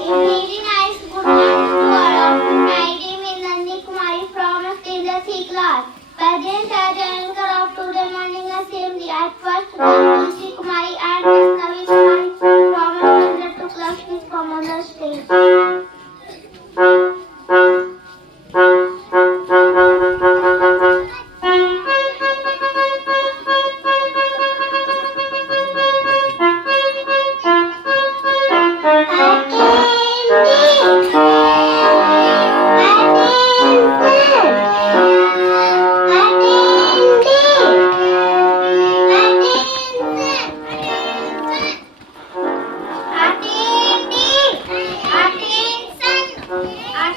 Very nice. Good morning to all of you. My name is Nandini Kumari from Stage C class. Present as anchor of today morning assembly. At first, Tulsi Kumari and Miss Navi Kumari from Standard 2 class is come on the stage. Attention!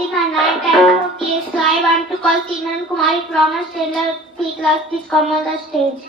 Swati Khanna and time for case. So I want to call Simran Kumari from a standard 3 class. Please come on the stage.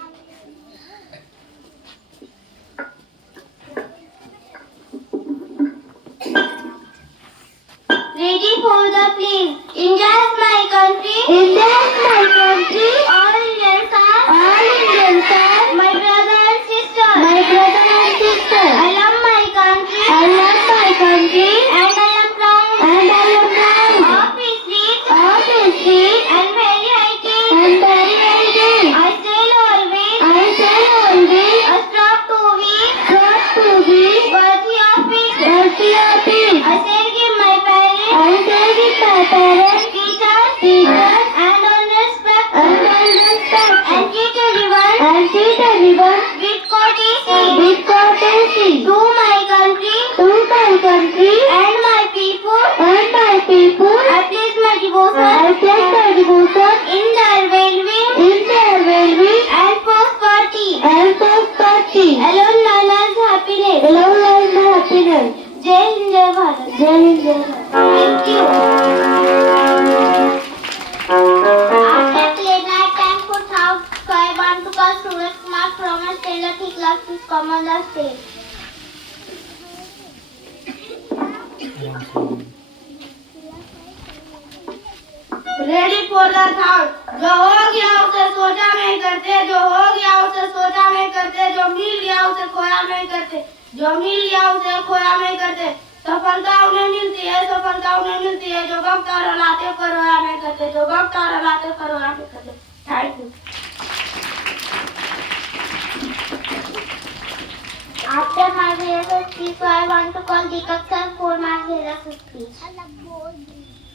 Ready for the play. India is my country. India is my country. All Indians are. All Indians are. My brother and sister. My brother and sister. I love my country. I love my country. And I am proud. And I am proud. Of its rich. Of its rich. And very high. And very high. I sail always. I sail always. A stop to be. Stop to be. Worthy of it. Worthy of it. I sail give my parents. I say with my parents, teachers, and on respect, and treat everyone, with courtesy, to my country, and my people, I place my devotion, in their well-being, and prosperity, alone known as happiness. Jai Hind, Jai Bharat. Jai Hind, Jai Bharat. Thank you. After play night time for sound, so I want to call Suraj Kumar from a standard 3 class. Please come on the stage. Ready for the sound. जो हो गया उसे सोचा नहीं करते, जो हो गया उसे सोचा नहीं करते, जो मिल गया उसे खोया नहीं करते, जो मिल गया उसे खोया नहीं करते। सफलता उन्हें मिलती है, जो वक्त और हालात पर रोया नहीं करते, जो वक्त और हालात पर रोया नहीं करते। Thank you. After my various speech, so I want to call Deepak sir for my various speech.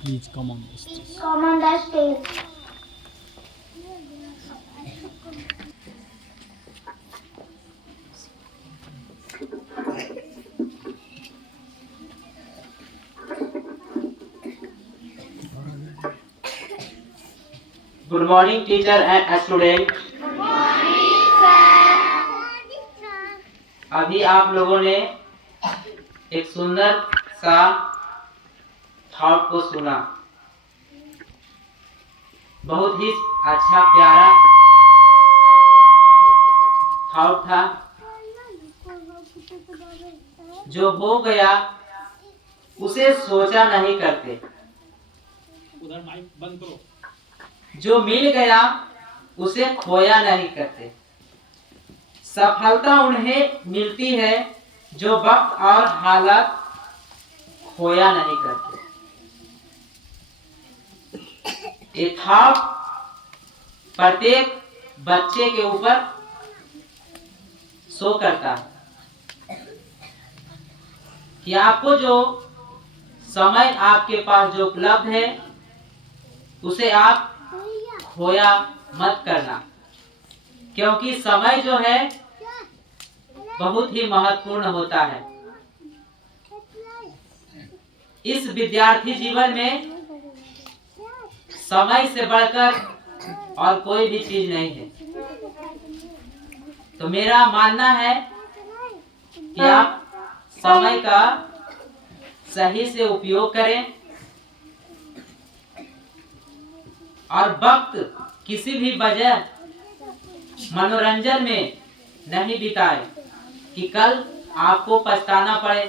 Please come on the stage. Come on the stage. Good morning, teacher and student. Good morning, sir. अभी आप लोगों ने एक सुंदर सा thought को सुना। बहुत ही अच्छा प्यारा थॉट था। जो हो गया उसे सोचा नहीं करते, उधर माइक बंद करो। जो मिल गया उसे खोया नहीं करते। सफलता उन्हें मिलती है जो वक्त और हालात खोया नहीं करते। ये थॉट प्रत्येक बच्चे के ऊपर शो करता है कि आपको जो समय आपके पास जो उपलब्ध है उसे आप खोया मत करना, क्योंकि समय जो है बहुत ही महत्वपूर्ण होता है। इस विद्यार्थी जीवन में समय से बढ़कर और कोई भी चीज नहीं है। तो मेरा मानना है कि आप समय का सही से उपयोग करें और वक्त किसी भी वजह मनोरंजन में नहीं बिताए कि कल आपको पछताना पड़े,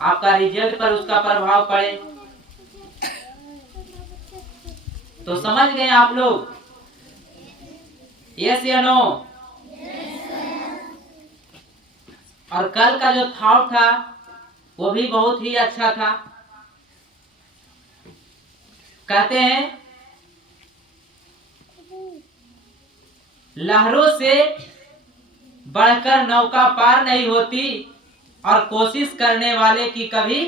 आपका रिजल्ट पर उसका प्रभाव पड़े। तो समझ गए आप लोग? यस या नो? और कल का जो थॉट था वो भी बहुत ही अच्छा था। कहते हैं लहरों से बढ़कर नौका पार नहीं होती और कोशिश करने वाले की कभी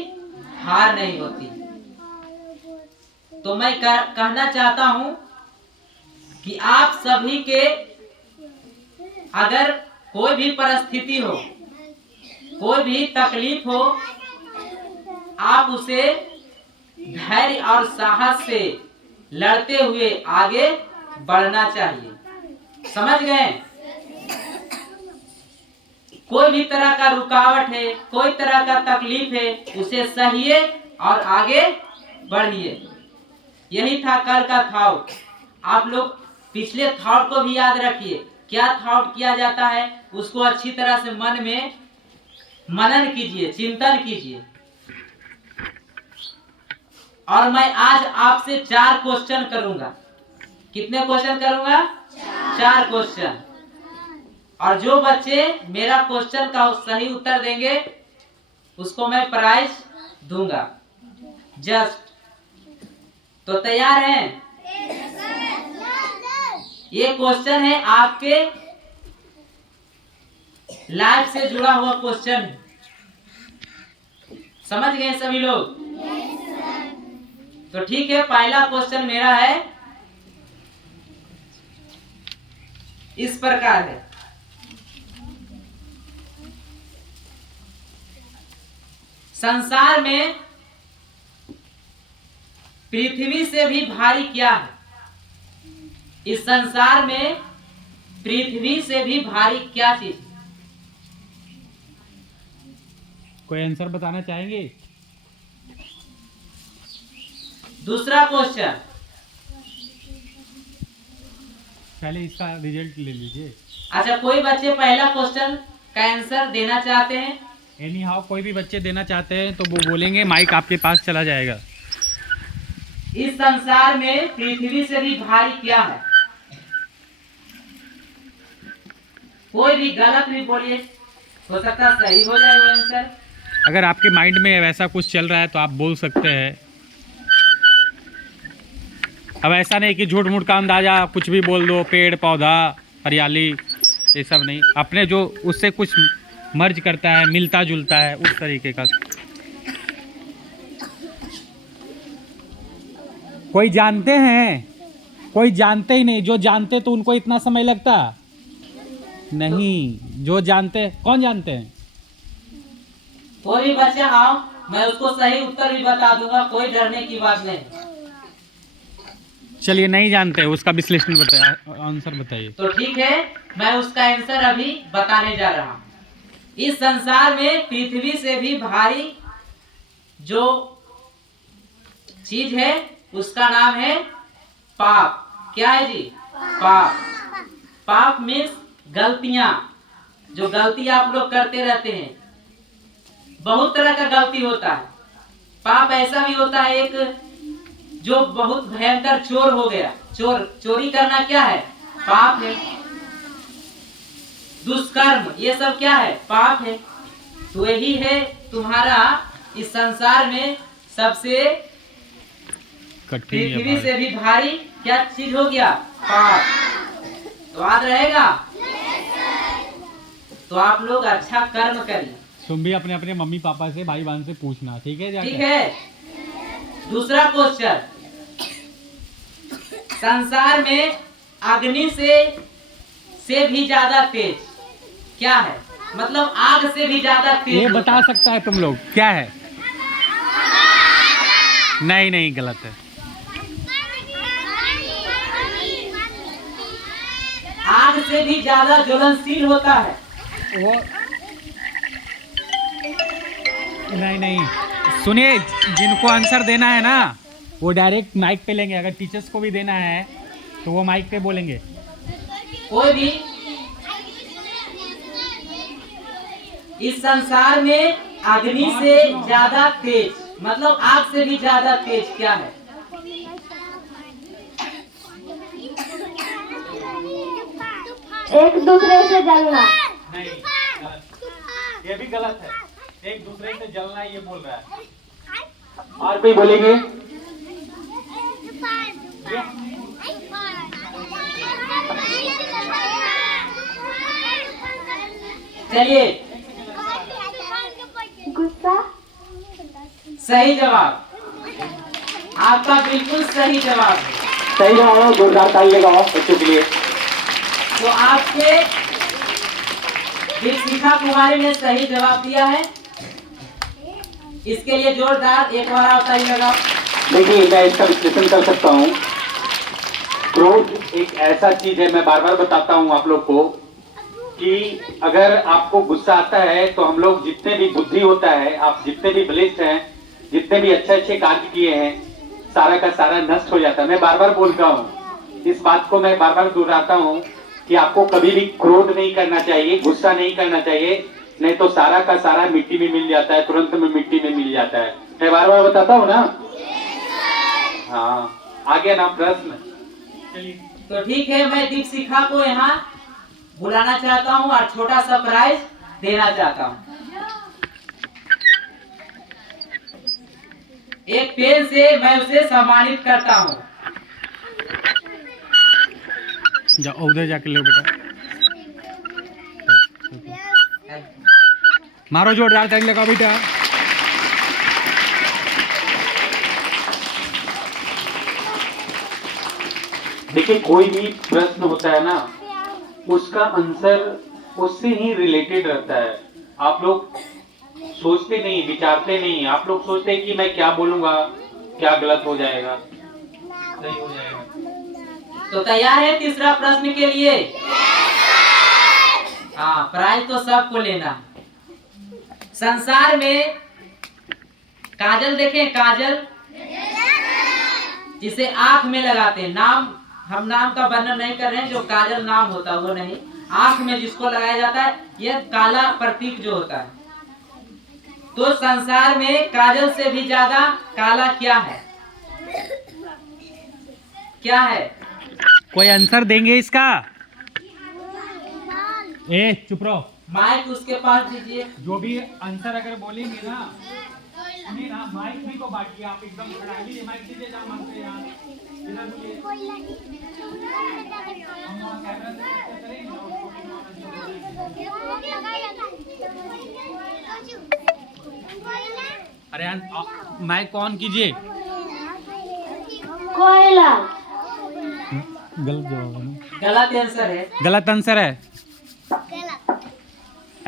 हार नहीं होती। तो मैं कहना चाहता हूं कि आप सभी के अगर कोई भी परिस्थिति हो, कोई भी तकलीफ हो, आप उसे धैर्य और साहस से लड़ते हुए आगे बढ़ना चाहिए। समझ गए? कोई भी तरह का रुकावट है, कोई तरह का तकलीफ है, उसे सहिए और आगे बढ़िए। यही था कल का थॉट। आप लोग पिछले थॉट को भी याद रखिए। क्या थॉट किया जाता है उसको अच्छी तरह से मन में मनन कीजिए, चिंतन कीजिए। और मैं आज आपसे 4 क्वेश्चन करूंगा। कितने क्वेश्चन करूंगा? 4 क्वेश्चन। और जो बच्चे मेरा क्वेश्चन का सही उत्तर देंगे उसको मैं प्राइज दूंगा। जस्ट तो तैयार हैं? ये क्वेश्चन है आपके लाइफ से जुड़ा हुआ क्वेश्चन। समझ गए सभी लोग? तो ठीक है, पहला क्वेश्चन मेरा है, इस प्रकार है। संसार में पृथ्वी से भी भारी क्या है? इस संसार में पृथ्वी से भी भारी क्या चीज? कोई आंसर बताना चाहेंगे? दूसरा क्वेश्चन, पहले इसका रिजल्ट ले लीजिए। अच्छा कोई बच्चे पहला क्वेश्चन का आंसर देना चाहते हैं? एनी हाउ कोई भी बच्चे देना चाहते हैं तो वो बोलेंगे, माइक आपके पास चला जाएगा। इस संसार में पृथ्वी से भी भारी क्या है? कोई भी गलत नहीं बोलिए, हो सकता है सही हो जाए वो आंसर। अगर आपके माइंड में वैसा कुछ चल रहा है तो आप बोल सकते हैं। अब ऐसा नहीं कि झूठ मूठ का अंदाजा कुछ भी बोल दो, पेड़ पौधा हरियाली ये सब नहीं, अपने जो उससे कुछ मर्ज करता है, मिलता जुलता है, उस तरीके का। कोई जानते हैं? कोई जानते ही नहीं। जो जानते तो उनको इतना समय लगता नहीं। जो जानते, कौन जानते हैं? कोई भी बच्चा आओ, मैं उसको सही उत्तर भी बता दूंगा, कोई डरने की बात नहीं। चलिए नहीं जानते, उसका विश्लेषण बताइए, आंसर बताइए। तो ठीक है, मैं उसका आंसर अभी बताने जा रहा हूँ। इस संसार में पृथ्वी से भी भारी जो चीज है उसका नाम है पाप। क्या है जी? पाप। पाप मीन्स गलतियां, जो गलती आप लोग करते रहते हैं। बहुत तरह का गलती होता है। पाप ऐसा भी होता है एक जो बहुत भयंकर चोर हो गया। चोरी करना क्या है? पाप है। दुष्कर्म ये सब क्या है? पाप है। तो यही है तुम्हारा इस संसार में सबसे पृथ्वी से भी भारी क्या चीज हो गया? पाप। तो याद रहेगा? तो आप लोग अच्छा कर्म करिए। तुम भी अपने अपने मम्मी पापा से, भाई बहन से पूछना, ठीक है? ठीक है। दूसरा क्वेश्चन, संसार में अग्नि से भी ज्यादा तेज क्या है? मतलब आग से भी ज्यादा तेज ये बता सकता है तुम लोग क्या है? नहीं नहीं, गलत है। आग से भी ज्यादा ज्वलनशील होता है वो नहीं नहीं, सुनिए, जिनको आंसर देना है ना वो डायरेक्ट माइक पे लेंगे। अगर टीचर्स को भी देना है तो वो माइक पे बोलेंगे। कोई भी इस संसार में अग्नि से ज्यादा तेज, मतलब आग से भी ज्यादा तेज क्या है? एक दूसरे से जलना। नहीं, ये भी गलत है। एक दूसरे से जलना ये बोल रहा है। और कोई बोलेंगे? चलिए, गुस्सा। सही जवाब आपका, बिल्कुल सही जवाब है। सही जवाब, जोरदार ताली लगाओ बच्चों के लिए। तो आपके दीक्षिका कुमारी ने सही जवाब दिया है। इसके लिए जोरदार एक बार आप ताली लगाओ। देखिए, मैं इसका विश्लेषण कर सकता हूँ। क्रोध एक ऐसा चीज है, मैं बार बार बताता हूँ आप लोग को, कि अगर आपको गुस्सा आता है तो हम लोग जितने भी बुद्धि होता है, आप जितने भी बलिष्ठ हैं, जितने भी अच्छे अच्छे कार्य किए हैं, सारा का सारा नष्ट हो जाता है। मैं बार बार बोलता हूँ, इस बात को मैं बार बार दोहराता हूँ कि आपको कभी भी क्रोध नहीं करना चाहिए, गुस्सा नहीं करना चाहिए, नहीं तो सारा का सारा मिट्टी में मिल जाता है, तुरंत में मिट्टी में मिल जाता है। मैं बार बार बताता हूँ ना। हाँ, आगे ना प्रश्न। तो ठीक है, मैं दीपशिखा को यहाँ बुलाना चाहता हूँ और छोटा सा प्राइज देना चाहता हूँ। एक पेन से मैं उसे सम्मानित करता हूँ। जाओ उधर जाके लो बेटा, मारो जोरदार ताली लगाओ बेटा। देखिए, कोई भी प्रश्न होता है ना, उसका आंसर उससे ही रिलेटेड रहता है। आप लोग सोचते नहीं, विचारते नहीं, आप लोग सोचते हैं कि मैं क्या बोलूंगा, क्या गलत हो जाएगा, सही हो जाएगा। तो तैयार है तीसरा प्रश्न के लिए? हाँ, प्राइज तो सबको लेना। संसार में काजल देखें, काजल जिसे आंख में लगाते हैं, नाम हम नाम का वर्णन नहीं कर रहे हैं, जो काजल नाम होता है वो नहीं, आंख में जिसको लगाया जाता है, यह काला प्रतीक जो होता है। तो संसार में काजल से भी ज्यादा काला क्या है? क्या है? कोई आंसर देंगे इसका? ए चुप रहो, माइक उसके पास दीजिए। जो भी आंसर अगर बोलेंगे ना, सुनिए ना, माइक भी को बांटिए, आप एकदम खड़ा लीजिए, माइक दीजिए जहाँ मांगते हैं यहाँ। इधर बोलिए, हम वहाँ कैमरा से चेक करेंगे ना, अरे माइक ऑन कीजिए। कोयला। गलत जवाब है ना? गलत आंसर है। गलत आंसर है।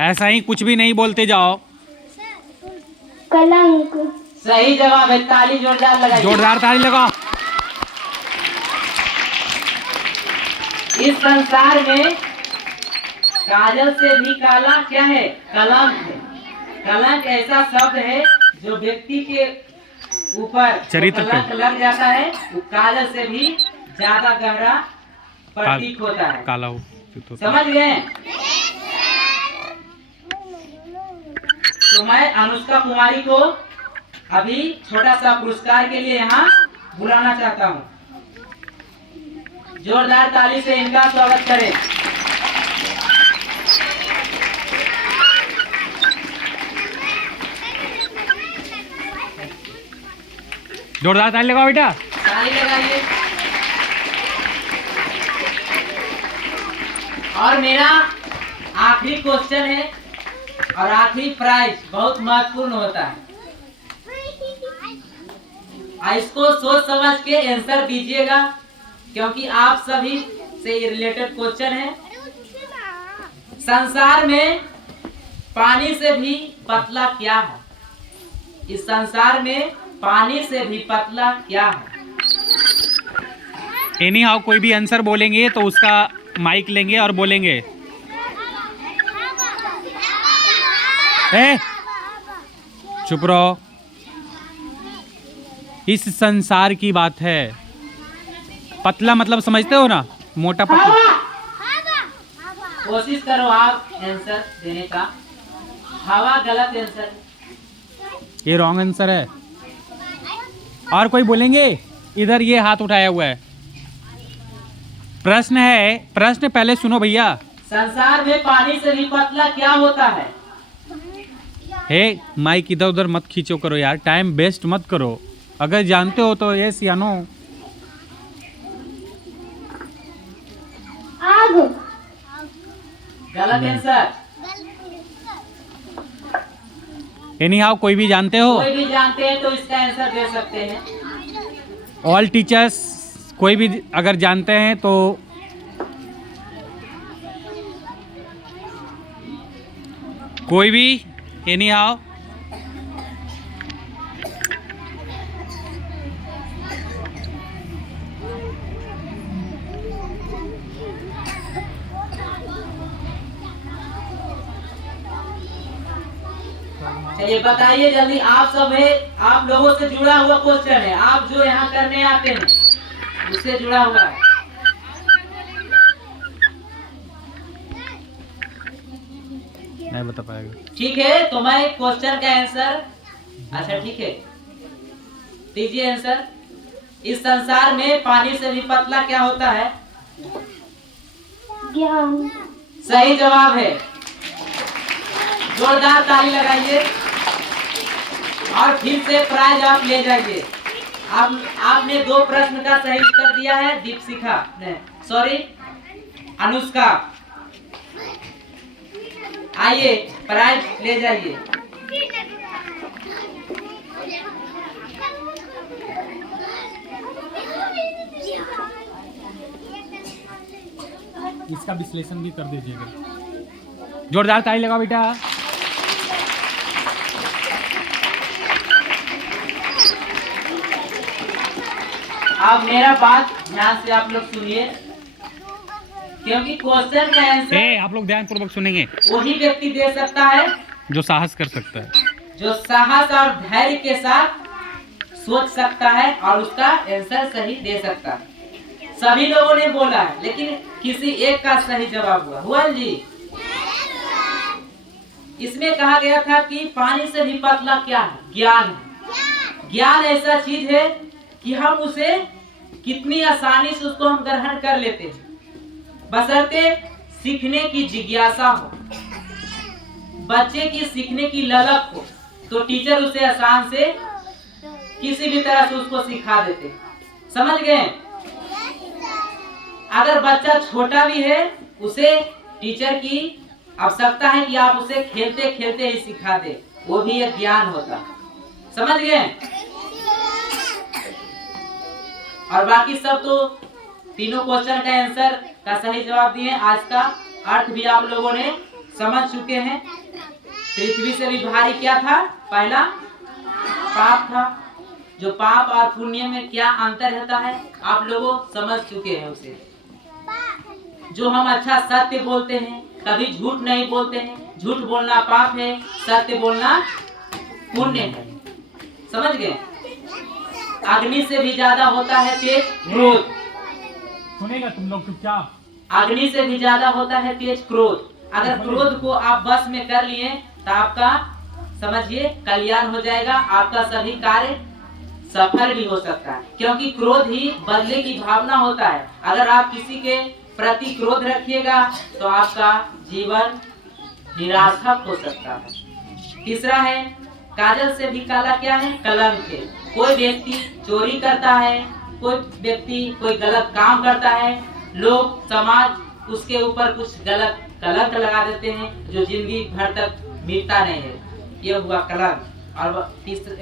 ऐसा ही कुछ भी नहीं बोलते जाओ। कलंक। सही जवाब है, ताली जोरदार लगाइए। जोरदार ताली लगाओ। इस संसार में काजल से भी काला क्या है? कलंक है। कलंक ऐसा शब्द है जो व्यक्ति के ऊपर चरित्र पे कलंक लग जाता है, वो काजल से भी ज्यादा गहरा प्रतीक होता है। काला हो समझ गए? तो मैं अनुष्का कुमारी को अभी छोटा सा पुरस्कार के लिए यहाँ बुलाना चाहता हूँ। जोरदार ताली से इनका स्वागत करें। जोरदार ताली लगाओ बेटा। ताली लगाइए। और मेरा आखिरी क्वेश्चन है और आखिरी प्राइज बहुत महत्वपूर्ण होता है। इसको सोच समझ के आंसर दीजिएगा, क्योंकि आप सभी से रिलेटेड क्वेश्चन है। संसार में पानी से भी पतला क्या है? इस संसार में पानी से भी पतला क्या है? एनी हाउ कोई भी आंसर बोलेंगे तो उसका माइक लेंगे और बोलेंगे। ए चुप रहो। इस संसार की बात है। पतला मतलब समझते हो ना, मोटा पतला। कोशिश करो आप आंसर देने का। हवा गलत आंसर। ये रॉन्ग आंसर है। और कोई बोलेंगे? इधर ये हाथ उठाया हुआ है। प्रश्न है, प्रश्न पहले सुनो भैया। संसार में पानी से भी पतला क्या होता है? हे माइक इधर उधर मत खींचो करो यार, टाइम वेस्ट मत करो। अगर जानते हो तो यस या नो। आग। गलत आंसर। एनी हाउ कोई भी जानते हो? कोई भी जानते हैं तो इसका आंसर दे सकते हैं। ऑल टीचर्स कोई भी अगर जानते हैं तो कोई भी, एनी हाउ। चलिए चलिए बताइए जल्दी, आप सब है, आप लोगों से जुड़ा हुआ क्वेश्चन है, आप जो यहाँ करने आते हैं उससे जुड़ा हुआ है। नहीं बता पाएगा। ठीक है, तो मैं क्वेश्चन का आंसर, अच्छा ठीक है, दीजिए आंसर। इस संसार में पानी से भी पतला क्या होता है? ज्ञान। सही जवाब है, जोरदार ताली लगाइए और फिर से प्राइज आप ले जाइए। आपने 2 प्रश्न का सही उत्तर दिया है, दीपशिखा ने, सॉरी अनुष्का। आइए प्राइज ले जाइए। इसका विश्लेषण भी कर दीजिएगा। जोरदार ताली लगाओ बेटा। अब मेरा बात ध्यान से आप लोग सुनिए, क्योंकि क्वेश्चन का आंसर आप लोग ध्यान पूर्वक सुनेंगे। वही व्यक्ति दे सकता है जो साहस कर सकता है, जो साहस और धैर्य के साथ सोच सकता है और उसका आंसर सही दे सकता है। सभी लोगों ने बोला है, लेकिन किसी एक का सही जवाब हुआ जी। इसमें कहा गया था कि पानी से भी पतला क्या है? ज्ञान है। ज्ञान ऐसा चीज है कि हम उसे कितनी आसानी से उसको हम ग्रहण कर लेते हैं, बशर्ते सीखने की जिज्ञासा हो, बच्चे की सीखने की ललक हो, तो टीचर उसे आसान से किसी भी तरह से उसको सिखा देते हैं। समझ गए? अगर बच्चा छोटा भी है, उसे टीचर की आवश्यकता है कि आप उसे खेलते खेलते ही सिखा दे, वो भी एक ज्ञान होता। समझ गए? और बाकी सब तो तीनों क्वेश्चन का आंसर का सही जवाब दिए। आज का अर्थ भी आप लोगों ने समझ चुके हैं। पृथ्वी से भी भारी क्या था? पहला पाप था। जो पाप और पुण्य में क्या अंतर होता है आप लोगों समझ चुके हैं उसे। जो हम अच्छा सत्य बोलते हैं, कभी झूठ नहीं बोलते हैं। झूठ बोलना पाप है, सत्य बोलना पुण्य है। समझ गए? अग्नि से भी ज्यादा होता है तेज क्रोध। सुनेगा तुम लोग चुपचाप। अग्नि से भी ज्यादा होता है तेज क्रोध। अगर क्रोध को आप बस में कर लिए तो आपका समझिए कल्याण हो जाएगा, आपका सभी कार्य सफल भी हो सकता है, क्योंकि क्रोध ही बदले की भावना होता है। अगर आप किसी के प्रति क्रोध रखिएगा तो आपका जीवन निरार्थक हो सकता है। तीसरा है काजल से भी काला क्या है? कलंक है। कोई व्यक्ति चोरी करता है, कोई व्यक्ति कोई गलत काम करता है, लोग समाज उसके ऊपर कुछ गलत कलंक लगा देते हैं जो जिंदगी भर तक मिटता नहीं है। ये हुआ कलंक। और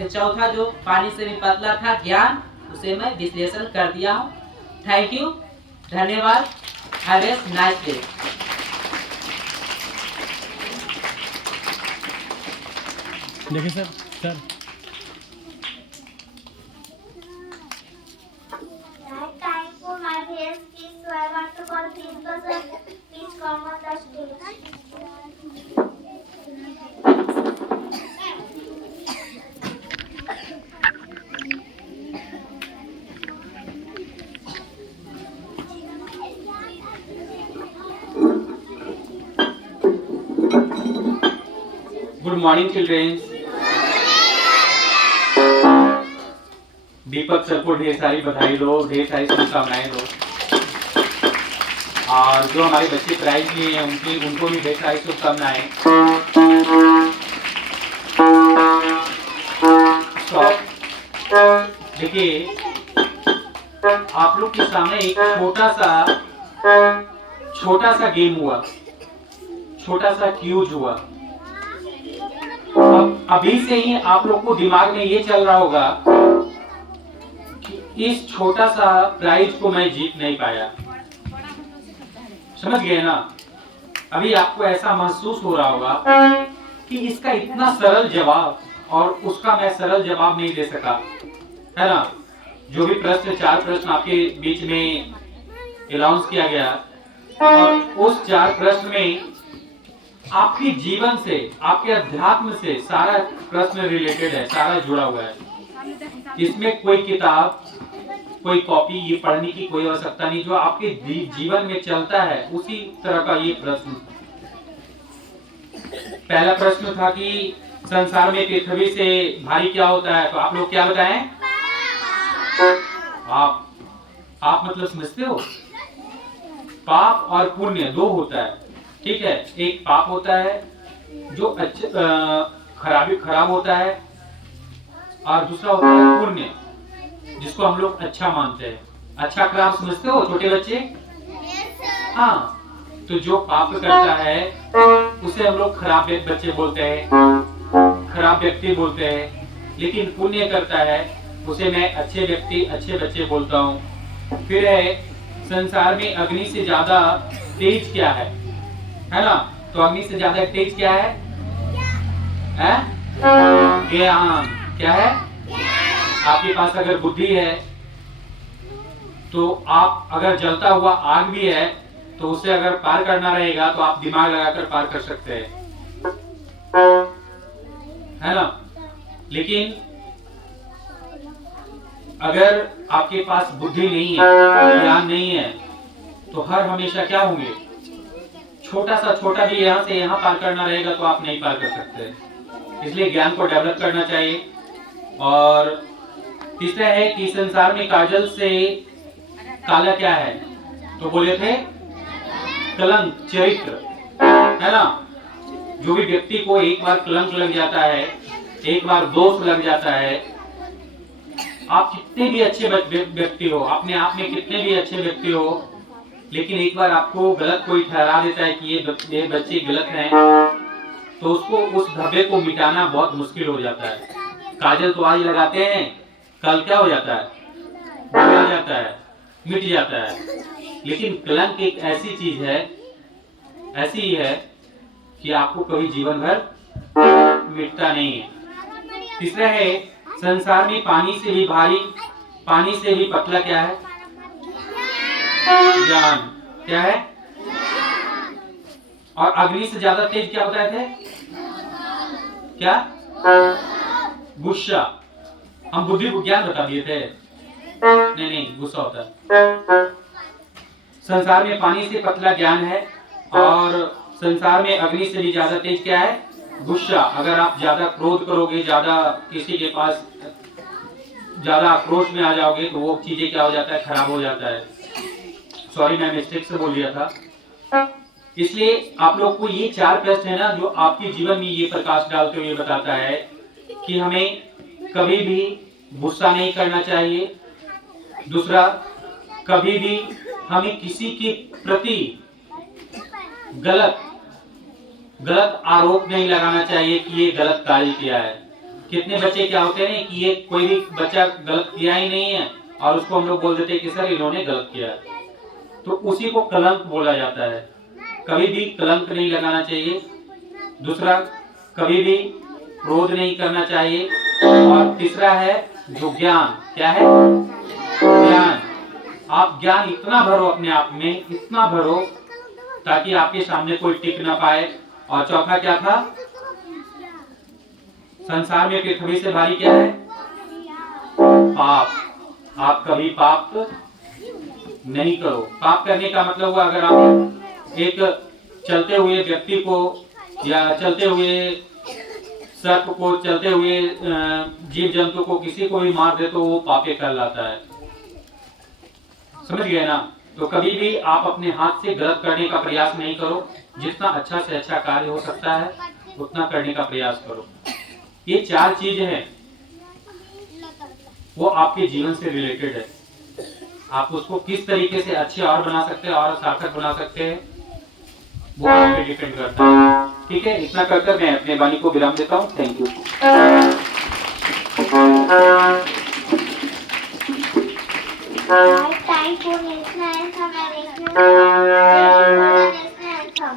चौथा जो पानी से भी पतला था ज्ञान, उसे मैं विश्लेषण कर दिया हूँ। थैंक यू, धन्यवाद। Have a nice day. देखिए sir, Time for my best speech, so I want to call principal sir. Please come on the stage. Good morning childrens. Deepak sir को ढेर सारी बधाई दो, ढेर सारी शुभकामनाएं दो। और जो हमारे बच्चे प्राइज लिए हैं उनको भी ढेर सारी शुभकामनाएं। तो देखिए आप लोग के सामने एक छोटा सा गेम हुआ, छोटा सा क्यूज हुआ। अब अभी से ही आप लोग को दिमाग में ये चल रहा होगा कि इस छोटा सा प्राइज को मैं जीत नहीं पाया। समझ गए ना? अभी आपको ऐसा महसूस हो रहा होगा कि इसका इतना सरल जवाब और उसका मैं सरल जवाब नहीं दे सका, है ना? जो भी प्रश्न 4 प्रश्न आपके बीच में अनाउंस किया गया और उस 4 प्रश्न में आपके जीवन से, आपके अध्यात्म से सारा प्रश्न रिलेटेड है, सारा जुड़ा हुआ है। इसमें कोई किताब, कोई कॉपी ये पढ़ने की कोई आवश्यकता नहीं। जो आपके जीवन में चलता है उसी तरह का ये प्रश्न। पहला प्रश्न था कि संसार में पृथ्वी से भारी क्या होता है, तो आप लोग क्या बताएं? आप मतलब समझते हो? पाप और पुण्य दो होता है, ठीक है। एक पाप होता है जो खराब होता है, और दूसरा होता है पुण्य, जिसको हम लोग अच्छा मानते हैं। अच्छा खराब समझते हो छोटे बच्चे? हाँ, तो जो पाप करता है उसे हम लोग खराब बच्चे बोलते हैं, खराब व्यक्ति बोलते हैं। लेकिन पुण्य करता है उसे मैं अच्छे व्यक्ति, अच्छे बच्चे बोलता हूँ। फिर है संसार में अग्नि से ज्यादा तेज क्या है ना? तो अग्नि से ज्यादा तेज क्या है? ज्ञान। क्या है? आपके पास अगर बुद्धि है तो आप, अगर जलता हुआ आग भी है तो उसे अगर पार करना रहेगा तो आप दिमाग लगाकर पार कर सकते हैं, है ना। लेकिन अगर आपके पास बुद्धि नहीं है, ज्ञान नहीं है, तो हर हमेशा क्या होंगे? छोटा भी यहाँ से यहाँ पार करना रहेगा तो आप नहीं पार कर सकते। इसलिए ज्ञान को डेवलप करना चाहिए। और तीसरा है कि संसार में काजल से काला क्या है? तो बोले थे कलंक, चरित्र, है ना। जो भी व्यक्ति को एक बार कलंक लग जाता है, एक बार दोष लग जाता है, आप कितने भी अच्छे व्यक्ति हो, अपने आप में कितने भी अच्छे व्यक्ति हो, लेकिन एक बार आपको गलत कोई ठहरा देता है कि ये बच्चे गलत हैं, तो उसको, उस धब्बे को मिटाना बहुत मुश्किल हो जाता है। काजल तो आज लगाते हैं, कल क्या हो जाता है? बिगड़ जाता है, मिट जाता है। लेकिन कलंक एक ऐसी चीज है, ऐसी ही है कि आपको कभी जीवन भर मिटता नहीं है। तीसरा है संसार में पानी से भी भारी, पानी से भी पतला क्या है? ज्ञान। क्या है? और अग्नि से ज्यादा तेज क्या बताए थे? क्या? गुस्सा। हम बुद्धि को ज्ञान बता दिए थे। नहीं, गुस्सा होता है। संसार में पानी से पतला ज्ञान है, और संसार में अग्नि से भी ज्यादा तेज क्या है? गुस्सा। अगर आप ज्यादा क्रोध करोगे, ज्यादा किसी के पास ज्यादा आक्रोश में आ जाओगे, तो वो चीजें क्या हो जाता है? खराब हो जाता है। सॉरी, मैं मिस्टेक से बोल दिया था। इसलिए आप लोग को ये 4 प्रश्न है ना, जो आपके जीवन में ये प्रकाश डालते हुए बताता है कि हमें कभी भी गुस्सा नहीं करना चाहिए। दूसरा, कभी भी हमें किसी के प्रति गलत आरोप नहीं लगाना चाहिए कि ये गलत कार्य किया है। कितने बच्चे क्या होते हैं कि ये कोई भी बच्चा गलत किया ही नहीं है और उसको हम लोग बोल देते हैं कि सर इन्होंने गलत किया है, तो उसी को कलंक बोला जाता है। कभी भी कलंक नहीं लगाना चाहिए। दूसरा, कभी भी क्रोध नहीं करना चाहिए। और तीसरा है जो ज्ञान। क्या है? ज्ञान। आप ज्ञान इतना भरो अपने आप में, इतना भरो ताकि आपके सामने कोई टिक ना पाए। और चौथा क्या था? संसार में पृथ्वी से भारी क्या है? पाप। आप कभी पाप नहीं करो। पाप करने का मतलब हुआ, अगर आप एक चलते हुए व्यक्ति को, या चलते हुए सर्प को, चलते हुए जीव जंतु को, किसी को भी मार दे तो वो पापे कहलाता है। समझ गए ना? तो कभी भी आप अपने हाथ से गलत करने का प्रयास नहीं करो। जितना अच्छा से अच्छा कार्य हो सकता है उतना करने का प्रयास करो। ये 4 चीजें हैं, वो आपके जीवन से रिलेटेड है। आप उसको किस तरीके से अच्छे और बना सकते हैं और सार्थक बना सकते हैं, वो आप पे डिपेंड करता है। ठीक है, इतना करकर मैं अपने वाणी को विराम देता हूँ। Thank you. Time for national anthem and national anthem.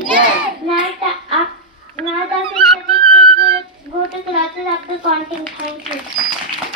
please? Yes. Now the go to classes after counting. Thank you.